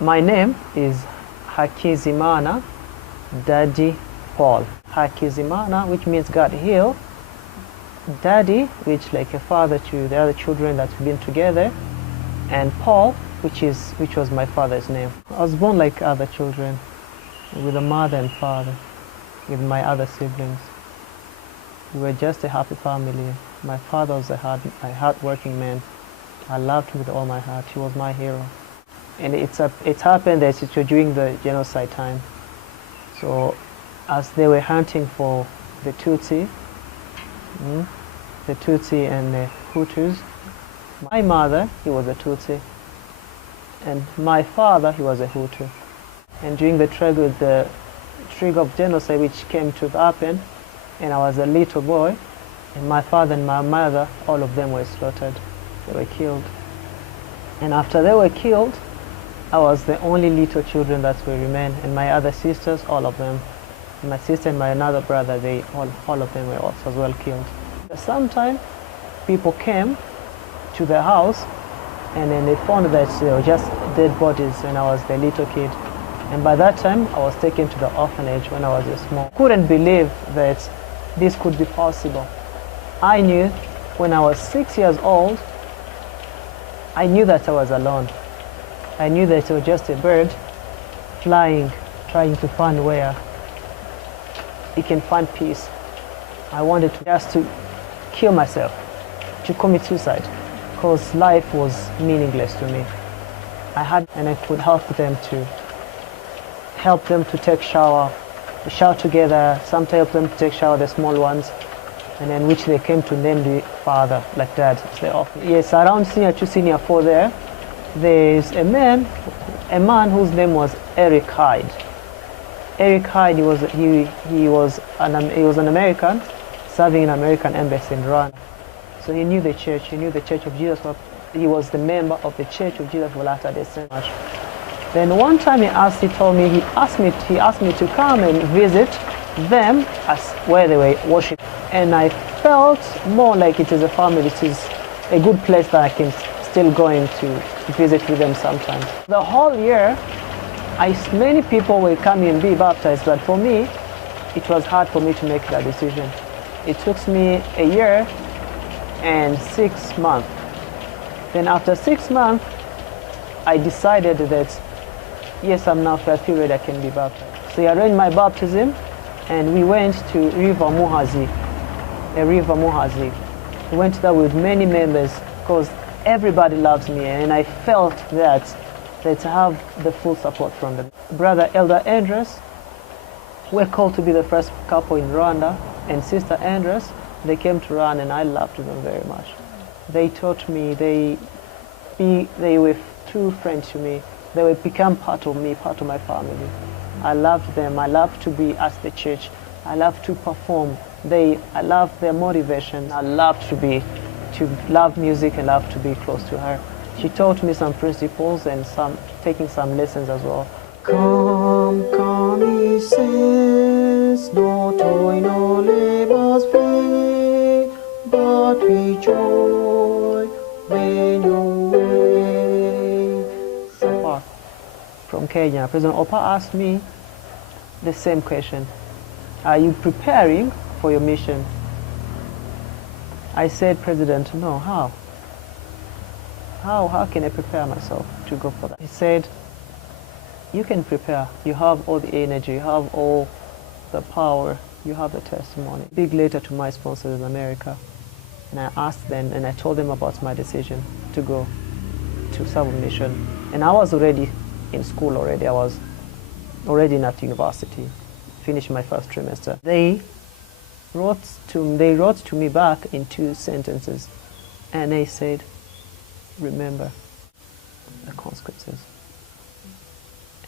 My name is Hakizimana Daddy Paul. Hakizimana, which means God heal. Daddy, which like a father to the other children that have been together. And Paul, which was my father's name. I was born like other children, with a mother and father, with my other siblings. We were just a happy family. My father was a hard-working man. I loved him with all my heart. He was my hero. And it happened that it was during the genocide time. So as they were hunting for the Tutsi and the Hutus, my mother, he was a Tutsi, and my father, he was a Hutu. And during the trigger of genocide which came to happen, and I was a little boy, and my father and my mother, all of them were slaughtered. They were killed. And after they were killed, I was the only little children that will remain, and my other sisters, all of them. My sister and my another brother, all of them were also as well killed. Sometimes people came to the house, and then they found that they were just dead bodies, and I was the little kid. And by that time, I was taken to the orphanage when I was small. I couldn't believe that this could be possible. I knew when I was 6 years old, I knew that I was alone. I knew that it was just a bird flying, trying to find where it can find peace. I wanted just to kill myself, to commit suicide, because life was meaningless to me. And I could help them to take shower, to shower together, sometimes help them to take shower, the small ones, and then which they came to name the father, like dad. Yes, around senior 2, senior 4 there's a man whose name was Eric Hyde. Eric Hyde, he was an American serving in American embassy in Rwanda. So he knew the church of Jesus. He was the member of the Church of Jesus of Latter-day Saints. Then one time he asked me to come and visit them as where they were worshiping. And I felt more like it is a family. It is a good place that I can still going to visit with them sometimes. The whole year, many people were coming and be baptized, but for me, it was hard for me to make that decision. It took me a year and 6 months. Then after 6 months, I decided that, yes, I feel ready, I can be baptized. So I arranged my baptism, and we went to River Muhazi. We went there with many members, because everybody loves me, and I felt that I have the full support from them. Brother Elder Andres, we're called to be the first couple in Rwanda, and Sister Andres, they came to Rwanda, and I loved them very much. They taught me, they were true friends to me. They will become part of me, part of my family. I loved them. I loved to be at the church. I loved to perform. I loved their motivation. I loved to love music and love to be close to her. She taught me some principles and taking some lessons as well. Come, come, he says, no toil, no labors free, but rejoice when you wait. From Kenya, President Opa asked me the same question. Are you preparing for your mission? I said, President, no, how? How can I prepare myself to go for that? He said, you can prepare. You have all the energy, you have all the power, you have the testimony. Big letter to my sponsors in America. And I asked them, and I told them about my decision to go to serve a mission. And I was already in school already. I was already at university, finished my first trimester. They wrote to me back in 2 sentences, and they said, remember the consequences.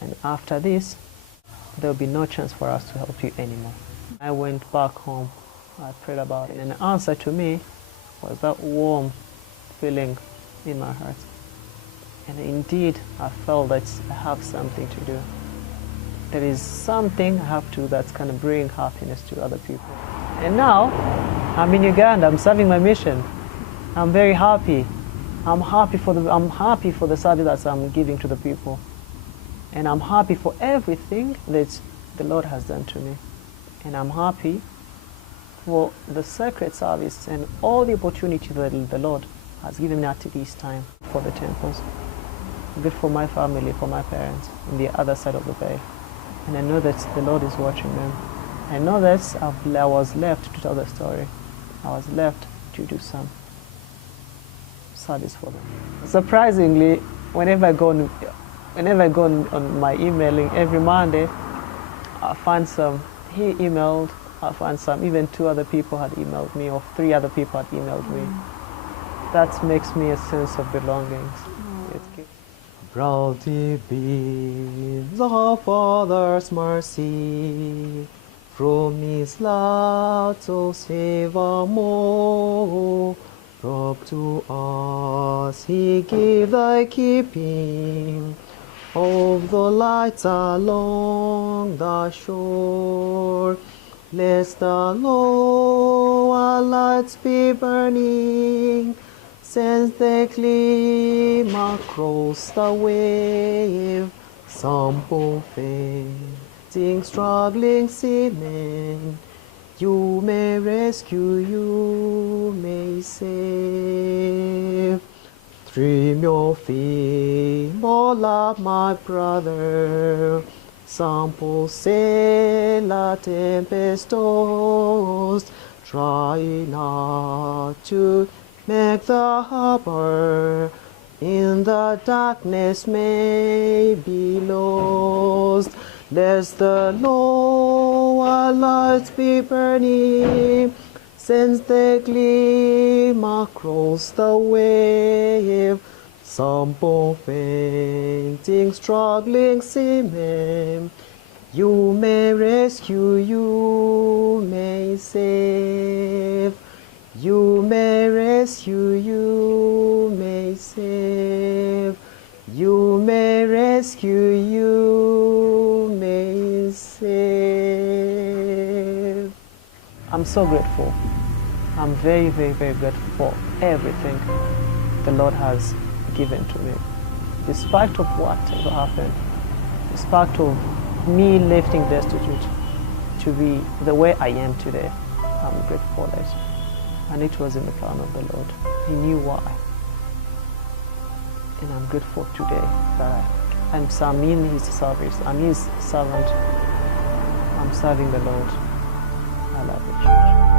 And after this, there will be no chance for us to help you anymore. I went back home, I prayed about it, and the answer to me was that warm feeling in my heart. And indeed, I felt that I have something to do. There is something I have to that's going to bring happiness to other people. And now, I'm in Uganda, I'm serving my mission. I'm very happy. I'm happy for the service that I'm giving to the people. And I'm happy for everything that the Lord has done to me. And I'm happy for the sacred service and all the opportunity that the Lord has given me at this time for the temples. Good for my family, for my parents, on the other side of the veil. And I know that the Lord is watching them. I know that I was left to tell the story. I was left to do some service for them. Surprisingly, whenever I go on my emailing every Monday, I find some. He emailed. I find some. Even 2 other people had emailed me, or 3 other people had emailed me. That makes me a sense of belonging. Proudly be the Father's mercy, from His love to save more. Prop to us He gave Thy keeping of the lights along the shore. Let the lower lights be burning, since they gleam across the wave. Some fainting, struggling seamen, you may rescue, you may save. Trim your feeble up, my brother. Some sail a tempest tossed, try not to make the harbor in the darkness may be lost. Lest the lower lights be burning, since they gleam across the wave. Some poor fainting, struggling seamen, you may rescue, you may save. You may rescue, you may save. You may rescue, you may save. I'm so grateful. I'm very, very, very grateful for everything the Lord has given to me. Despite of whatever happened, despite of me lifting destitute to be the way I am today, I'm grateful for that. And it was in the plan of the Lord. He knew why. And I'm grateful today that I'm in His service. I'm His servant. I'm serving the Lord. I love the church.